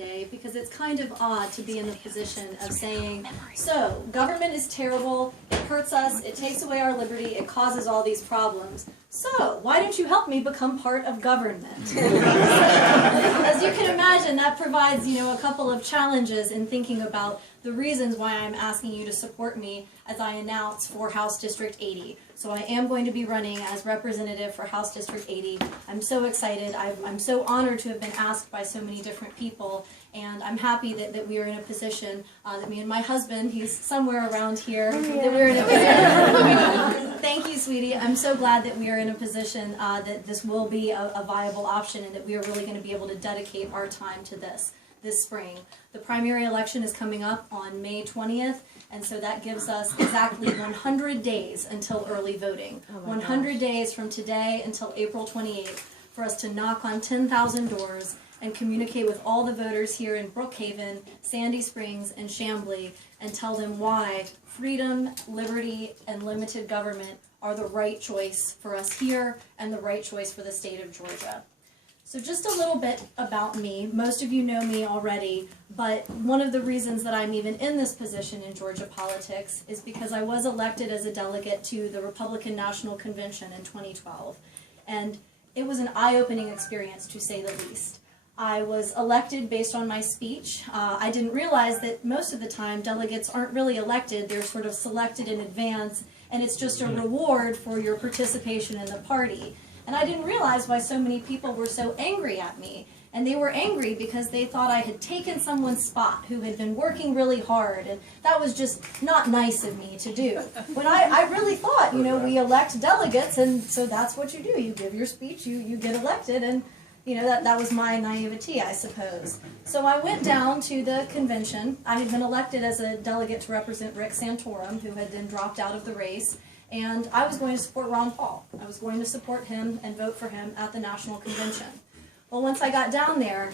today because it's kind of odd to be in the position of saying, so, government is terrible, it hurts us, it takes away our liberty, it causes all these problems. So, why don't you help me become part of government? As you can imagine, that provides, a couple of challenges in thinking about the reasons why I'm asking you to support me as I announce for House District 80. So I am going to be running as representative for House District 80. I'm so excited. I'm so honored to have been asked by so many different people, and I'm happy that we are in a position, that me and my husband, he's somewhere around here, that we're in a position. Thank you, sweetie. I'm so glad that we are in a position that this will be a viable option and that we are really going to be able to dedicate our time to this spring. The primary election is coming up on May 20th, and so that gives us exactly 100 days until early voting. 100 days from today until April 28th for us to knock on 10,000 doors and communicate with all the voters here in Brookhaven, Sandy Springs, and Chamblee and tell them why freedom, liberty, and limited government are the right choice for us here and the right choice for the state of Georgia. So just a little bit about me. Most of you know me already, but one of the reasons that I'm even in this position in Georgia politics is because I was elected as a delegate to the Republican National Convention in 2012. And it was an eye-opening experience, to say the least. I was elected based on my speech. I didn't realize that most of the time delegates aren't really elected. They're sort of selected in advance, and it's just a reward for your participation in the party. And I didn't realize why so many people were so angry at me. And they were angry because they thought I had taken someone's spot who had been working really hard. And that was just not nice of me to do. When I really thought, we elect delegates, and so that's what you do. You give your speech, you get elected, and that was my naivety, I suppose. So I went down to the convention. I had been elected as a delegate to represent Rick Santorum, who had then dropped out of the race. And I was going to support Ron Paul. I was going to support him and vote for him at the National Convention. Well, once I got down there,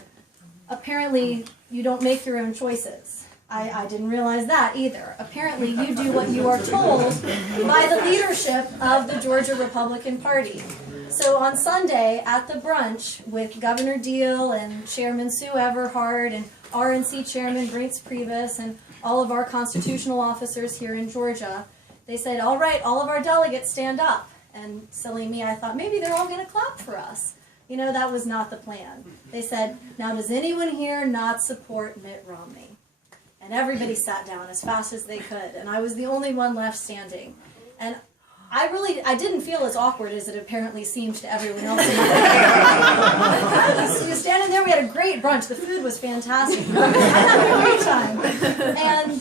apparently you don't make your own choices. I didn't realize that either. Apparently you do what you are told by the leadership of the Georgia Republican Party. So on Sunday at the brunch with Governor Deal and Chairman Sue Everhart and RNC Chairman Brinks Priebus and all of our constitutional officers here in Georgia, they said, all right, all of our delegates stand up. And silly me, I thought, maybe they're all going to clap for us. That was not the plan. They said, now does anyone here not support Mitt Romney? And everybody sat down as fast as they could. And I was the only one left standing. And I didn't feel as awkward as it apparently seemed to everyone else. We were standing there, we had a great brunch. The food was fantastic. I had a great time. And,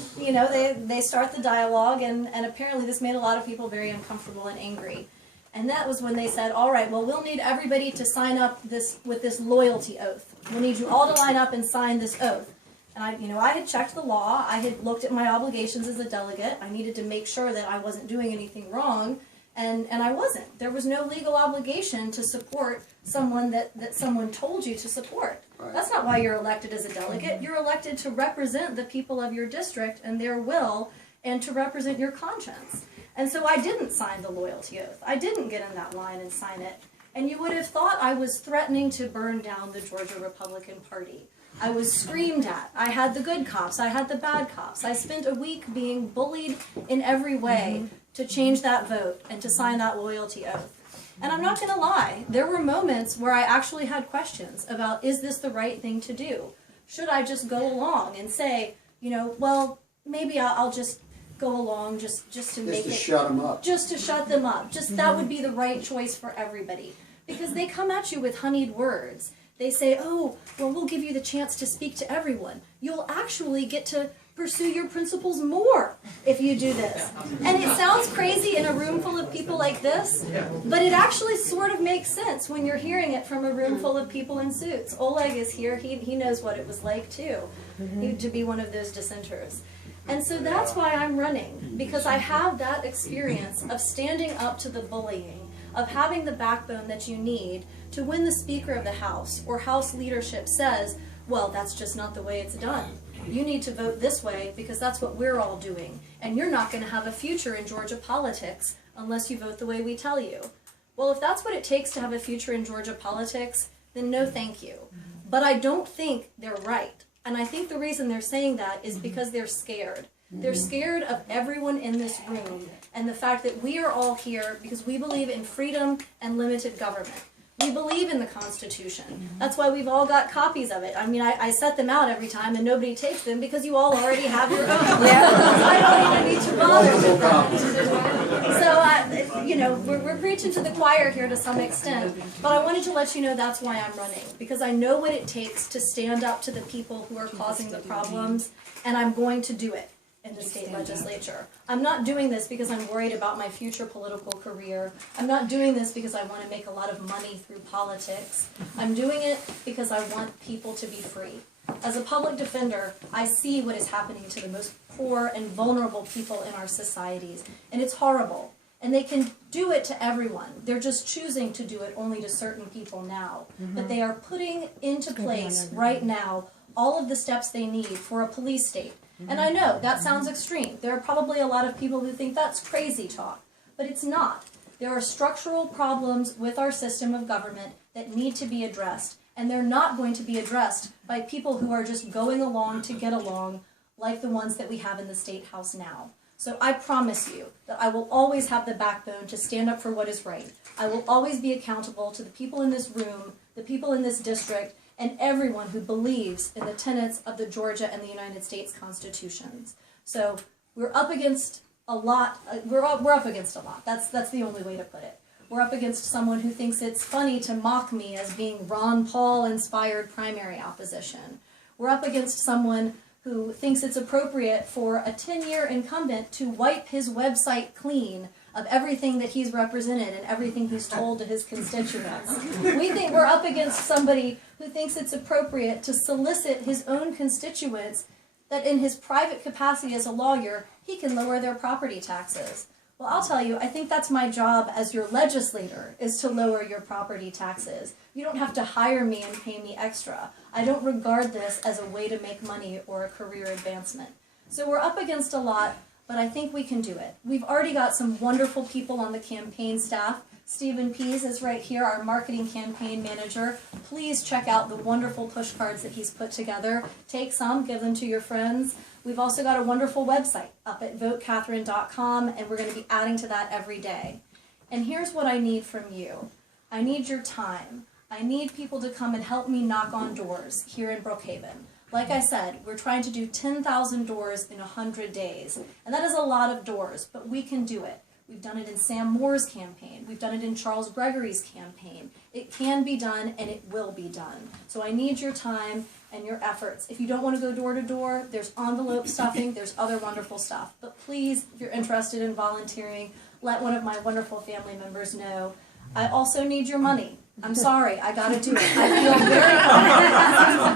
they start the dialogue, and apparently this made a lot of people very uncomfortable and angry. And that was when they said, all right, well, we'll need everybody to sign up with this loyalty oath. We'll need you all to line up and sign this oath. And I had checked the law. I had looked at my obligations as a delegate. I needed to make sure that I wasn't doing anything wrong, and I wasn't. There was no legal obligation to support someone that someone told you to support. Right. That's not why you're elected as a delegate. You're elected to represent the people of your district and their will, and to represent your conscience. And so I didn't sign the loyalty oath. I didn't get in that line and sign it. And you would have thought I was threatening to burn down the Georgia Republican Party. I was screamed at. I had the good cops. I had the bad cops. I spent a week being bullied in every way to change that vote and to sign that loyalty oath. And I'm not going to lie, there were moments where I actually had questions about, is this the right thing to do? Should I just go along and say, well, maybe I'll just go along just to make it... Just to shut them up. Just to shut them up. That would be the right choice for everybody. Because they come at you with honeyed words. They say, oh, well, we'll give you the chance to speak to everyone. You'll actually get to pursue your principles more if you do this. And it sounds crazy in a room full of people like this, but it actually sort of makes sense when you're hearing it from a room full of people in suits. Oleg is here. He knows what it was like, too, to be one of those dissenters. And so that's why I'm running, because I have that experience of standing up to the bullying, of having the backbone that you need to when the Speaker of the House or House leadership says, well, that's just not the way it's done. You need to vote this way because that's what we're all doing. And you're not going to have a future in Georgia politics unless you vote the way we tell you. Well, if that's what it takes to have a future in Georgia politics, then no thank you. But I don't think they're right. And I think the reason they're saying that is because they're scared. They're scared of everyone in this room and the fact that we are all here because we believe in freedom and limited government. We believe in the Constitution. That's why we've all got copies of it. I mean, I set them out every time and nobody takes them because you all already have your own. I don't even need to bother with them. So, you know, we're preaching to the choir here to some extent, but I wanted to let you know that's why I'm running, because I know what it takes to stand up to the people who are causing the problems, and I'm going to do it in the state legislature. I'm not doing this because I'm worried about my future political career. I'm not doing this because I want to make a lot of money through politics. I'm doing it because I want people to be free. As a public defender, I see what is happening to the most poor and vulnerable people in our societies, and it's horrible. And they can do it to everyone. They're just choosing to do it only to certain people now. But they are putting into place right now all of the steps they need for a police state. And I know that sounds extreme. There are probably a lot of people who think that's crazy talk, but it's not. There are structural problems with our system of government that need to be addressed, and they're not going to be addressed by people who are just going along to get along like the ones that we have in the State House now. So I promise you that I will always have the backbone to stand up for what is right. I will always be accountable to the people in this room, the people in this district, and everyone who believes in the tenets of the Georgia and the United States Constitutions. So we're up against a lot. We're up against a lot. That's the only way to put it. We're up against someone who thinks it's funny to mock me as being Ron Paul-inspired primary opposition. We're up against someone who thinks it's appropriate for a 10-year incumbent to wipe his website clean of everything that he's represented and everything he's told to his constituents. We think we're up against somebody who thinks it's appropriate to solicit his own constituents that in his private capacity as a lawyer, he can lower their property taxes. Well, I'll tell you, I think that's my job as your legislator, is to lower your property taxes. You don't have to hire me and pay me extra. I don't regard this as a way to make money or a career advancement. So we're up against a lot, but I think we can do it. We've already got some wonderful people on the campaign staff. Stephen Pease is right here, our marketing campaign manager. Please check out the wonderful push cards that he's put together. Take some, give them to your friends. We've also got a wonderful website up at votecatherine.com, and we're going to be adding to that every day. And here's what I need from you. I need your time. I need people to come and help me knock on doors here in Brookhaven. Like I said, we're trying to do 10,000 doors in 100 days. And that is a lot of doors, but we can do it. We've done it in Sam Moore's campaign. We've done it in Charles Gregory's campaign. It can be done, and it will be done. So I need your time and your efforts. If you don't want to go door to door, there's envelope stuffing, there's other wonderful stuff. But please, if you're interested in volunteering, let one of my wonderful family members know. I also need your money. I'm sorry, I gotta do it. I feel very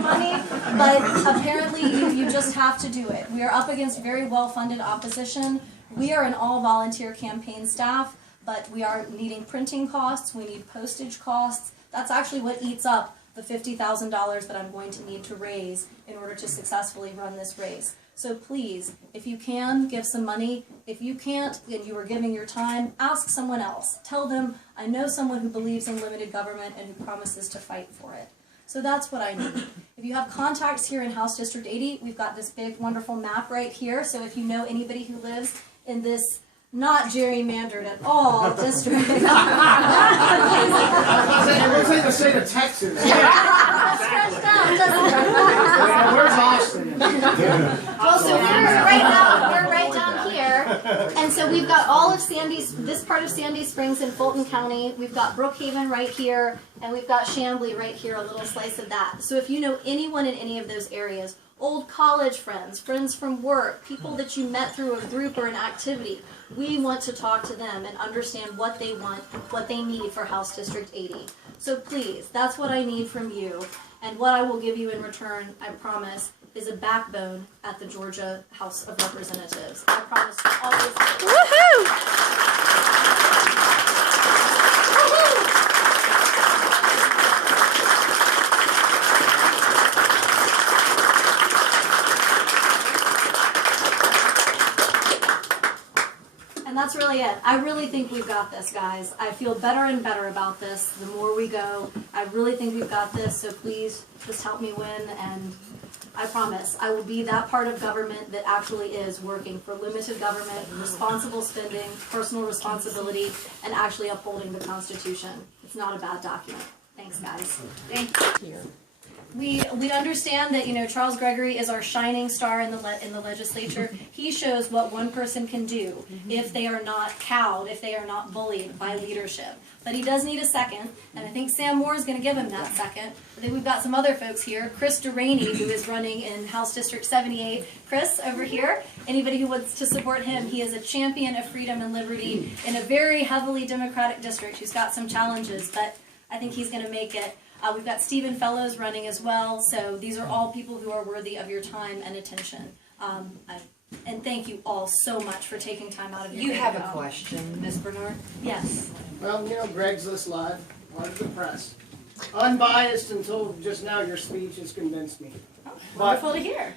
confident for money, but apparently you just have to do it. We are up against very well-funded opposition. We are an all-volunteer campaign staff, but we are needing printing costs, we need postage costs. That's actually what eats up the $50,000 that I'm going to need to raise in order to successfully run this race. So please, if you can, give some money. If you can't, and you are giving your time, ask someone else. Tell them, I know someone who believes in limited government and who promises to fight for it. So that's what I need. If you have contacts here in House District 80, we've got this big, wonderful map right here. So if you know anybody who lives in this not gerrymandered at all district. We're in the state of Texas. Stretched out, Where's Austin? Well, so we're right down here, and so we've got all of this part of Sandy Springs in Fulton County. We've got Brookhaven right here, and we've got Chamblee right here, a little slice of that. So if you know anyone in any of those areas, old college friends, friends from work, people that you met through a group or an activity, we want to talk to them and understand what they want, what they need for House District 80. So please, that's what I need from you. And what I will give you in return, I promise, is a backbone at the Georgia House of Representatives. I promise to always. Woohoo! That's really it. I really think we've got this, guys. I feel better and better about this the more we go. I really think we've got this, so please just help me win, and I promise. I will be that part of government that actually is working for limited government, responsible spending, personal responsibility, and actually upholding the Constitution. It's not a bad document. Thanks, guys. Thank you. We understand that, you know, Charles Gregory is our shining star in the legislature. He shows what one person can do if they are not cowed, if they are not bullied by leadership. But he does need a second, and I think Sam Moore is going to give him that second. I think we've got some other folks here. Chris Deraney, who is running in House District 78. Chris, over here. Anybody who wants to support him, he is a champion of freedom and liberty in a very heavily Democratic district who's got some challenges, but I think he's going to make it. We've got Stephen Fellows running as well, so these are all people who are worthy of your time and attention. And thank you all so much for taking time out of your day. You have a question, Ms. Bernard? Yes. Well, you know, Greg's List Live, part of the press. Unbiased until just now, your speech has convinced me. Wonderful to hear.